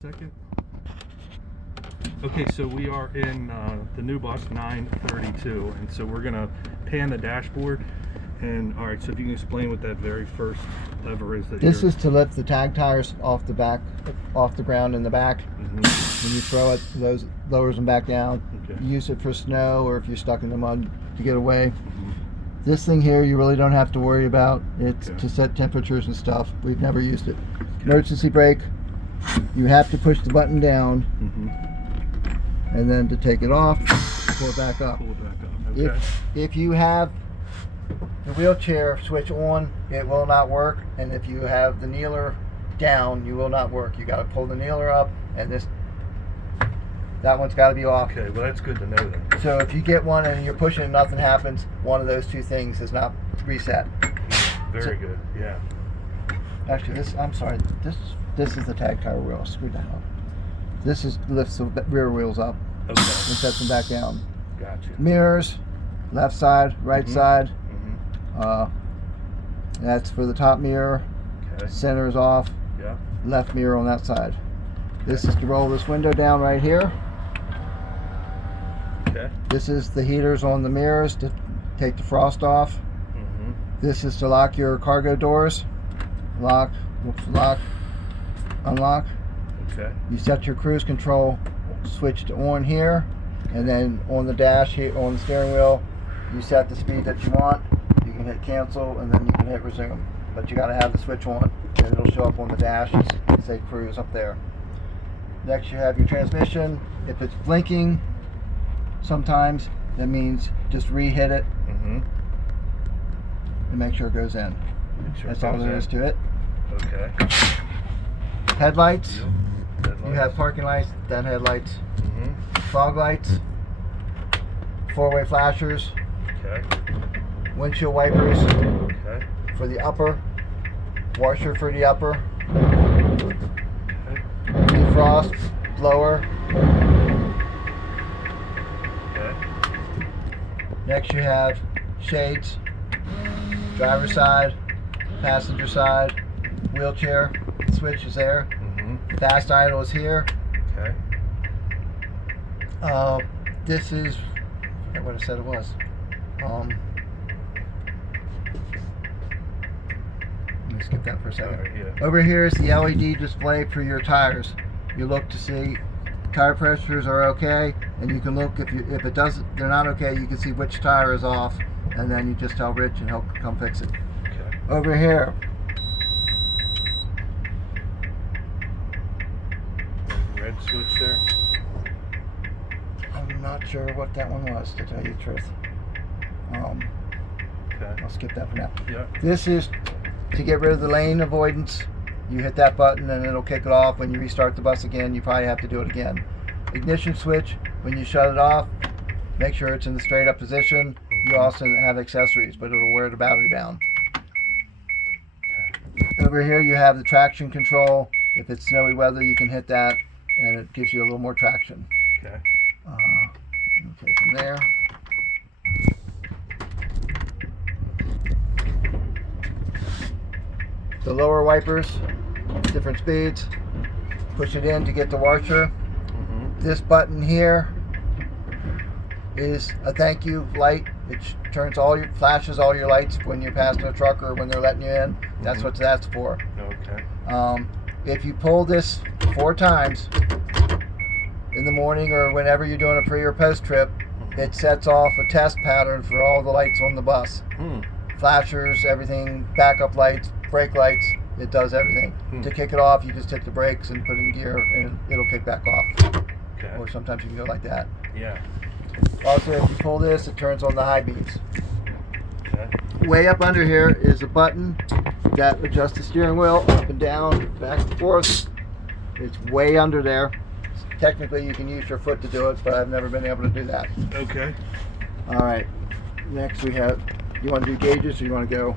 Second. Okay, so we are in the new bus 932, and so we're gonna pan the dashboard. And all right, so if you can explain what that very first lever is that this is to lift the tag tires off the back, off the ground in the back. Mm-hmm. When you throw it, those lowers them back down. Okay. You use it for snow or if you're stuck in the mud to get away. Mm-hmm. This thing here you really don't have to worry about. It's Okay. to set temperatures and stuff. We've never used it. Emergency brake, you have to push the button down, Mm-hmm. and then to take it off, pull it back up. Pull it back up. Okay. If you have the wheelchair switch on, it will not work, and if you have the kneeler down, you will not work. You got to pull the kneeler up, and that one's got to be off. Okay, well that's good to know then. So if you get one and you're pushing and nothing happens, one of those two things is not reset. Very good. Yeah. Actually, I'm sorry. This is the tag tire wheel. Screw that up. This lifts the rear wheels up Okay. and sets them back down. Gotcha. Mirrors, left side, right Mhm. side. Mm-hmm. That's for the top mirror. Okay. Center is off. Yeah. Left mirror on that side. This is to roll this window down right here. Okay. This is the heaters on the mirrors to take the frost off. Mm-hmm. This is to lock your cargo doors. Lock, lock, unlock. Okay. You set your cruise control switch to on here, and then on the dash here, on the steering wheel, you set the speed that you want. You can hit cancel, and then you can hit resume. But you got to have the switch on, and it'll show up on the dash and say cruise up there. Next, you have your transmission. If it's blinking, sometimes that means just re-hit it Mm-hmm. and make sure it goes in. Make sure That's it all goes there is in. to it. Okay. Headlights. Yep. You Deadlights. have parking lights, then headlights, Mm-hmm. fog lights, four-way flashers, Okay. windshield wipers Okay. for the upper, washer for the upper, Okay. defrost, blower. Okay. Next you have shades, driver's side, passenger side, wheelchair switch is there, Mm-hmm. fast idle is here. Okay. This is, I forget what I said it was. Let me skip that for a All second. right. Yeah. Over here is the LED display for your tires. You look to see tire pressures are okay, and you can look if it doesn't, they're not okay. You can see which tire is off, and then you just tell Rich and he'll come fix it. Okay. Over here, Red switch there. I'm not sure what that one was, to tell you the truth. Okay. I'll skip that for now. Yeah. This is to get rid of the lane avoidance. You hit that button and it'll kick it off. When you restart the bus again, you probably have to do it again. Ignition switch, when you shut it off, make sure it's in the straight up position. You also have accessories, but it'll wear the battery down. Over here you have the traction control. If it's snowy weather, you can hit that and it gives you a little more traction. Okay. Okay, from there. The lower wipers, different speeds. Push it in to get the washer. Mm-hmm. This button here is a thank you light. It flashes all your lights when you're passing a truck or when they're letting you in. That's what that's for. Okay. If you pull this 4 times in the morning or whenever you're doing a pre or post trip, it sets off a test pattern for all the lights on the bus. Hmm. Flashers, everything, backup lights, brake lights, it does everything. To kick it off, you just hit the brakes and put it in gear and it'll kick back off. Okay. Or sometimes you can go like that. Yeah. Also, if you pull this, it turns on the high beams. Okay. Way up under here is a button that adjusts the steering wheel up and down, back and forth. It's way under there. Technically, you can use your foot to do it, but I've never been able to do that. Okay. All right. Next, we have. You want to do gauges, or you want to go?